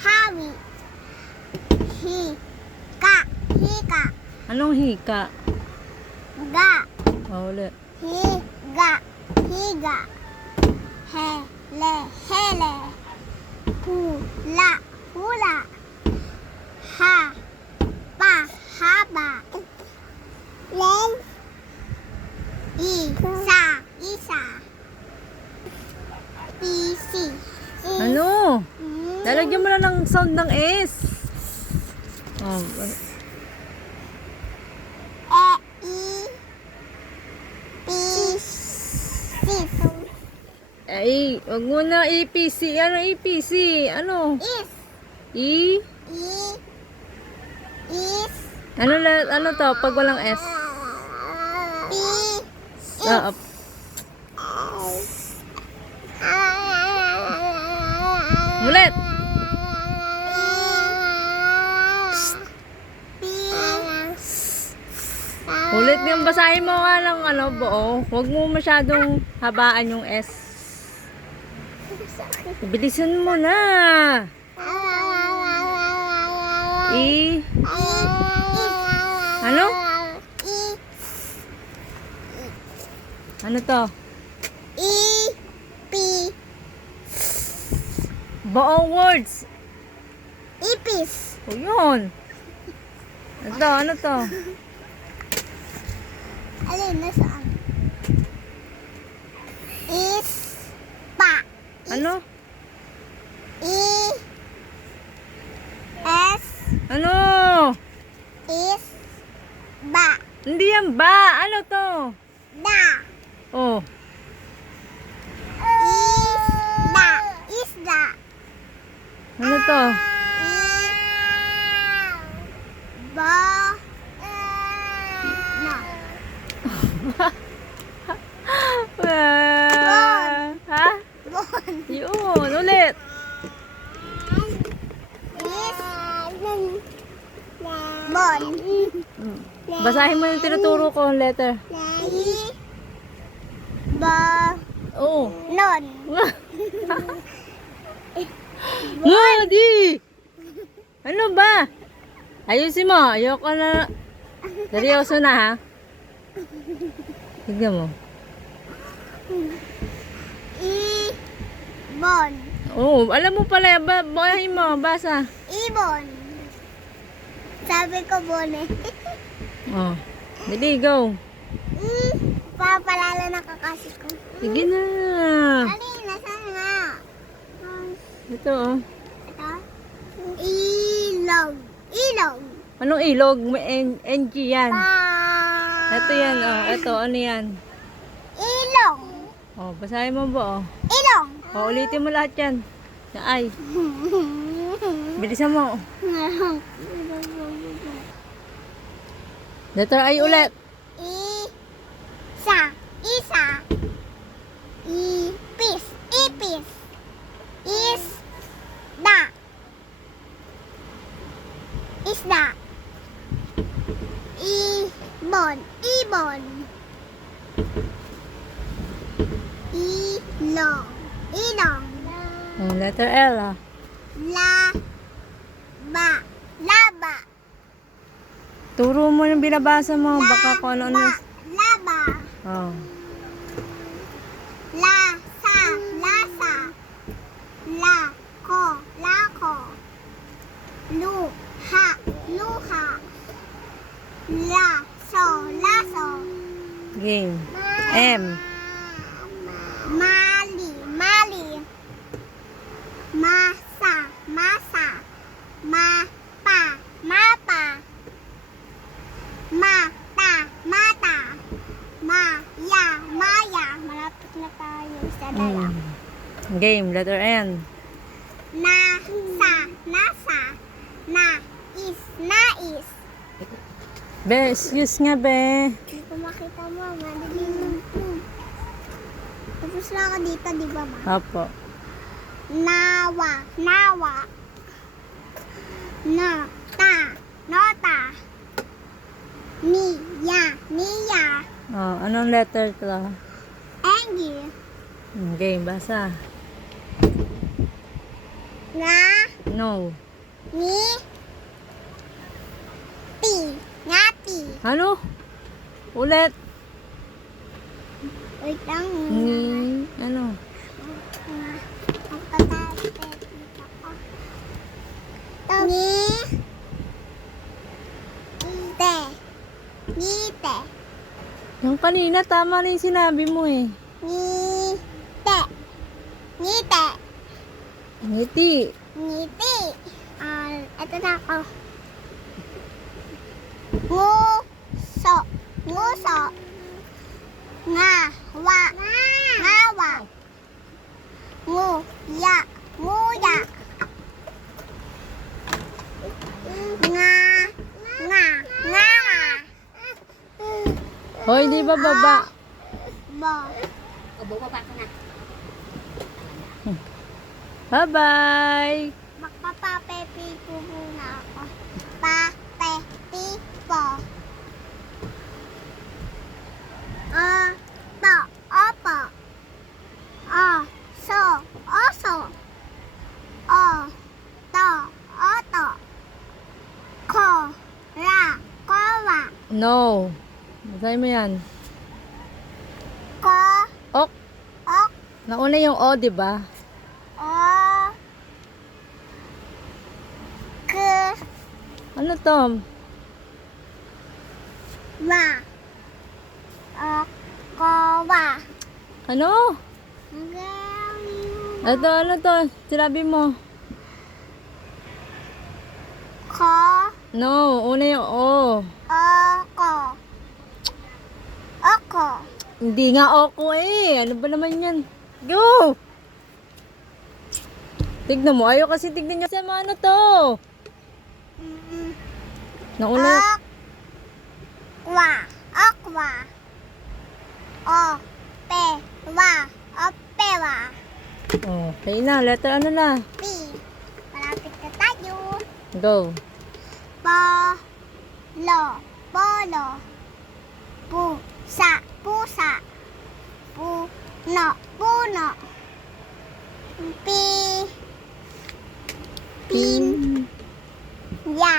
Hawi. Hika. Hika. Anong hika? Ga. Ulit. Higa. Higa. Hele. Hele. Hula. Hula. Ha. Pa. Haba. Len. Isa. Isa. Isi. Ano? Lalagyan mo na ng sound ng S. Oh, ay, wag mo na EPC. Ano EPC? Ano? Is. E? Is. Ano to? Pag walang S. Ah, ulit. Ulit yung basahin mo nga ng buo. Huwag mo masyadong habaan yung S. Bilisan mo na. E. Ano? Ano to? Buong words. Ipis. O yun. Ano to? Alin, nasaan? Is. Pa. Ano? S. Ano? Is. Ba. Hindi yan ba? Ano to? Da. Oh. Isda. Isda. Ano to? Ba. Na. Ha? Bon. Yun, ulit. Bon. Basahin mo yung tinuturo ko, letter. Ba. Oh. Non. Nga, di. Ano ba? Ayusin mo. Ayoko na. Seryoso na, ha? Tignan mo. Ibon. Oh, alam mo pala. Bahin mo. Basa. Ibon. Sabi ko bone. Oh. Dali, go. Papalala na kakasi ko. Sige na. Alin, nasaan nga? Ito, oh. Ito? Ilog. Ilog. Anong ilog? May NG yan. Ito yan, Ah. oh. Ito, ano yan? Ilong. Oh, basahin mo ba, oh. Ilong. Oh, ulitin mo lahat yan. Na ay. Bilisan mo. Letter I ulit. Isa. Isa. Ipis. Ipis. Isda. Isda. Ibon. Ibon. Ilong. Ilong. Letter L, ah. Laba. Laba. Turo mo yung binabasa mo. Baka kung ano. Laba. Oh. Lasa. Lasa. Lako. Lako. Luha. Luha. Laso. Laso. Game. M. Mali. Mali. Masa. Masa. Mapa. Mapa. Mata. Mata. Maya. Maya. Malapit na tayo sa dala. Game. Letter N. Nasa. Nasa. Nais. Nais. Be, excuse nga, be. Hindi ko makita mo. Madilim po. Tapos na ako dito, di ba, ma? Apo. Nawa. Nawa. Nota. Nota. Niya. Niya. Oh, anong letter to? Angie. Game, basa. Nga. Nga. No. Ni. Pi. Ngati. Ano? Ulit. Wait lang. Ni. Ano? Ni. Te. Ngite. Yung kanina, tama na yung sinabi mo eh. Ngite. Ngite. Ngiti. Ngiti. Ito na ako. Nguso. Nguso. Ngawa. Ngawa. Nguya. Nguya. Nga. Nga. Nga. Hoy, di ba baba? Bo. Bye-bye! Magpapapepi po muna ako. Papepi po. To. Opo. So. Oso. To. Oto. Ko. Ra. Kowa. No. Basahin mo yan. Ko. Ok. Ok. Nauna yung O, di ba? O. Ke. Ano to? Wa. Kowa. Ano? Ito, ano to? Sinabi mo. Ko. No, una yung O. Oko. Oko. Hindi nga Oko eh. Ano ba naman yan? Go! Tignan mo. Ayaw kasi tignan nyo. Sama ano to? Nauna. Aqua. Aqua. Opewa. Opewa. Okay na. Letter ano na? P. Malapit na tayo. Go. Polo. Polo. Pusa. Pusa. Puno. Puno. Pi. Pin. Ya.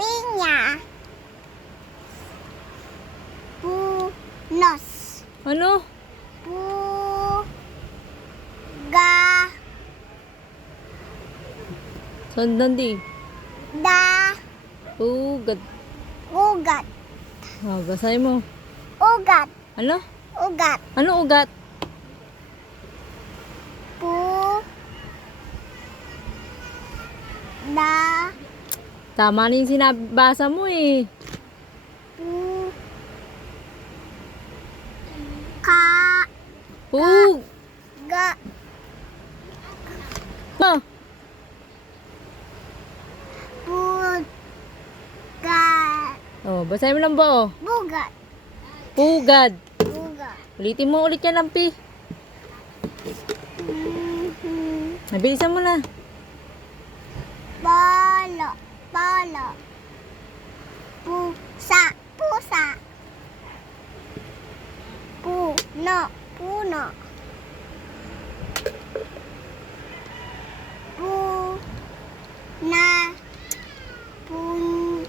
Pinya. Punos. Ano? Ga. Sundan di. Da. Ugat. Ugat. Basahin mo. Ugat. Ano? Ugat. Ano ugat? Pu. Da. Tama na yung sinabasa mo eh. Pu. Ka. Pug. Ga. Ah, Bugat. oh, basahin mo lang buo. Bugat. Pugad. Bugat. Ulitin mo ulit yan, Lampi. Nabilisan mo na. Polo. Polo. Pusa. Pusa. Puno. Puno. Puna. Pun.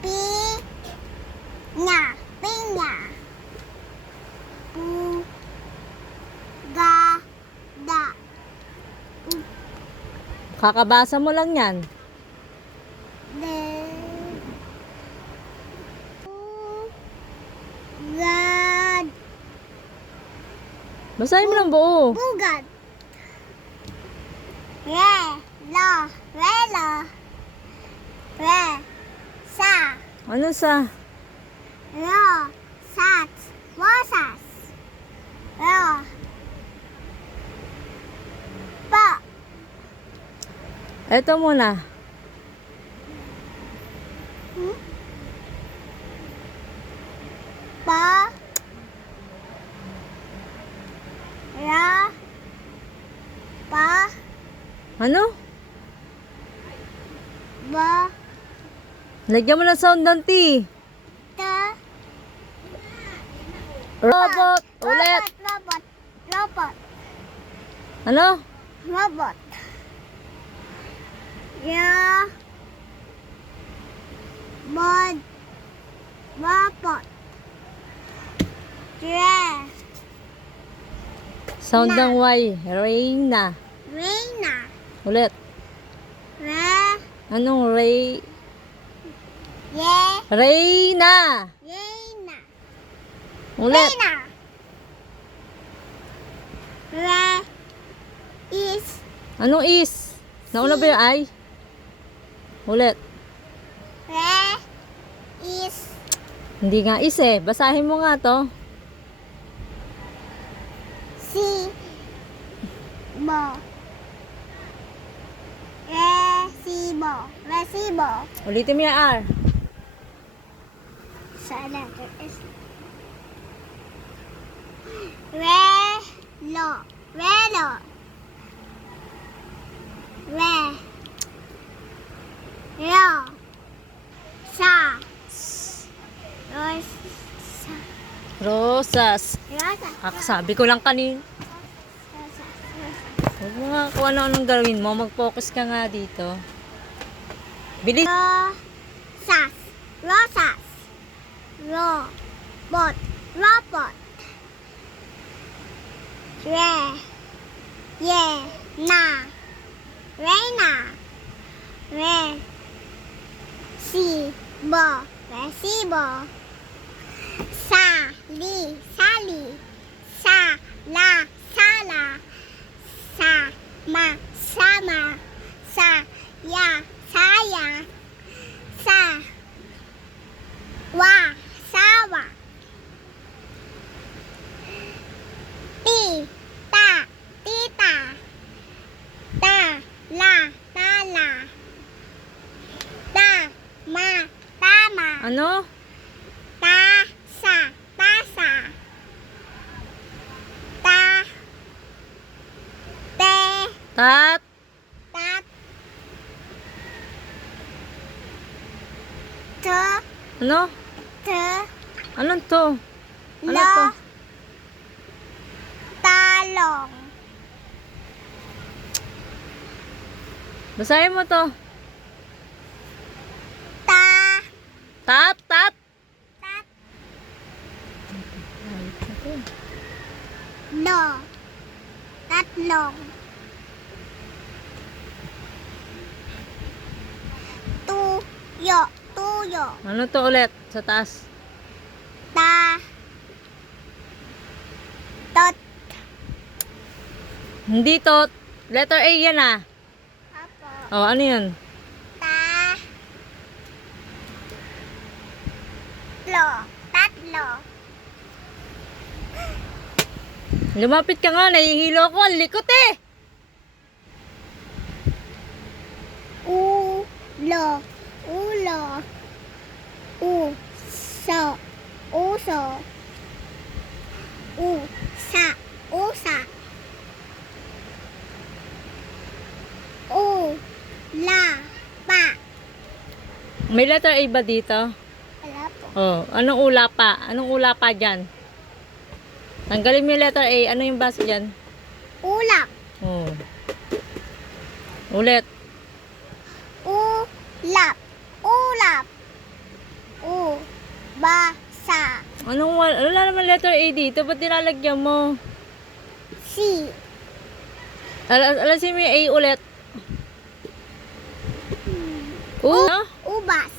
Pi. Nya. Pinya. Pu. Ga. Da. Kakabasa mo lang yan. De. Gad. Basahin mo lang buo. Bugad. Re. Lo. Relo. Re. Sa. Ano sa? Ro. Sat. Wasas. Ro. Pa. Ito muna. Pa. Ra. Pa. Ano? Ba. Lagyan mo ng sound ng T. Ta. Robot. Ulit. Robot. Robot. Ano? Robot. Ya. Bod. Bapot. Tre. Sound ng Y. Reyna. Reyna. Ulit. Re. Anong Rey? Ye. Reyna. Reyna. Ulit. Reyna. Re. Is. Anong is? Nauna ba yung I? Ulit. Re. Is. Hindi nga is eh. Basahin mo nga to. Si. Bo. Resibo. Resibo. Ulitin mo yung R. Sa letter S. Relo. Relo. Re. Ro. Sa. Ros. Sa. Rosas. Rosa. Sabi ko lang kanin. Rosa. Huwag mo nga kung ano-anong gawin mo. Mag-focus ka nga dito. Bilis. Rosas. Rosas. Robot. Robot. Re. Ye. Na. Reyna. Re. Si. Bo. Resibo. Sali. Sali. Sa. La. Sala. Sa. Ma. Sama. Sa. Ya. Saya. Sa. Wa. Sawa. Ti. Ta. Tita. Ta. La. Tala. Ta. Ma. Tama. Ano? Tasa. Tasa. Ta. Te. Tat. Tat. Te. Ano? Te. Anong to? Ano Lo. to? Talong. Basahin mo to. Ta. Tat. Tat. Tat. Lo. Tatlong. Tuyo. Tuyo. Ano to ulit? Sa taas. Ta. Tot. Hindi to. Letter A yan ah. Apo. Oh, ano yun? Ta. Lo. Tatlo. Lumapit ka nga. Nahihilo ko. Ang likot eh. Ulo. Ulo. Uso. Uso. Usa. Usa. Ula. Pa. May letter A ba dito? Wala po. Oh, anong ula pa? Anong ula pa dyan? Tanggalin mo yung letter A. Ano yung base dyan? Ulap. Oh. Ulit. Ulap. Ulap. Basa. Anong wala naman letter A dito? Ba't nilalagyan mo? Si. Alasin mo yung A ulit. Ano? Ubas.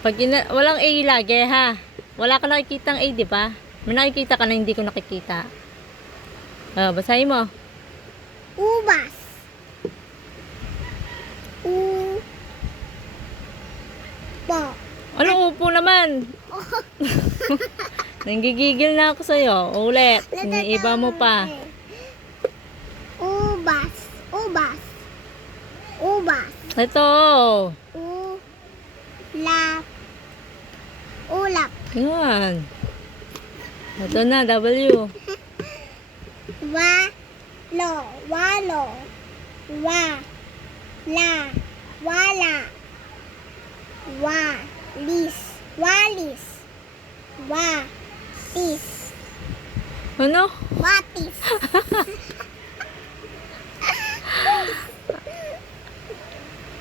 Pag walang A lagi ha. Wala ka nakikitang A, di ba? May nakikita ka na hindi ko nakikita. Basahin mo. Ubas. Po. Anong upo naman? Nanggigigil na ako sa'yo. Ulit. Iniiba mo pa. Ubas. Ubas. Ubas. Ito. Ulap. Ulap. Yan. Ito na, W. Walo. Walo. La. Wala. Walis. Walis. Watis. Ano? Watis.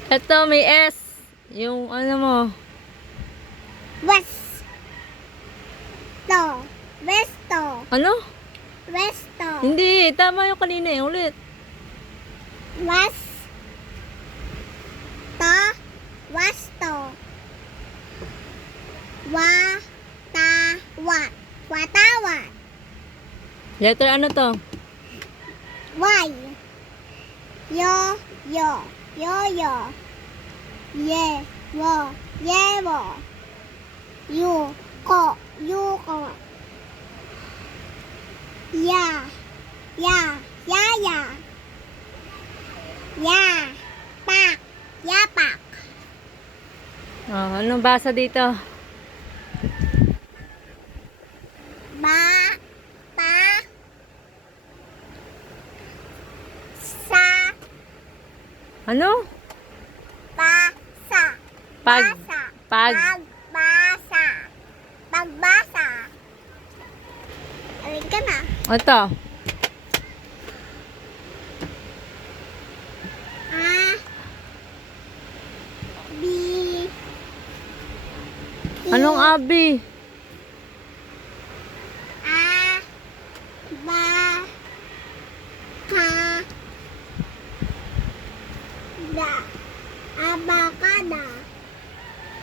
Ito, may S. Yung ano mo. West. To. Westo. Ano? Westo. Hindi, tama yung kanina eh. Ulit. West. To. Westo. Wa. Ta. Wat. Watawat. Letter ano to? Y. Yo. Yo. Yo. Yo. Ye. Wo. Ye. Wo. Yu. Ko. Yu. Ko. Ya. Ya. Ya. Ya. Ya. Pak. Ya. Pak. Oh, anong basa dito? Ba. Pa. Sa. Ano? Basa. Pag. Basa. Pag. Pagbasa. Pagbasa. Alin ka na? Ito. A. B. Anong abi? A. Ba.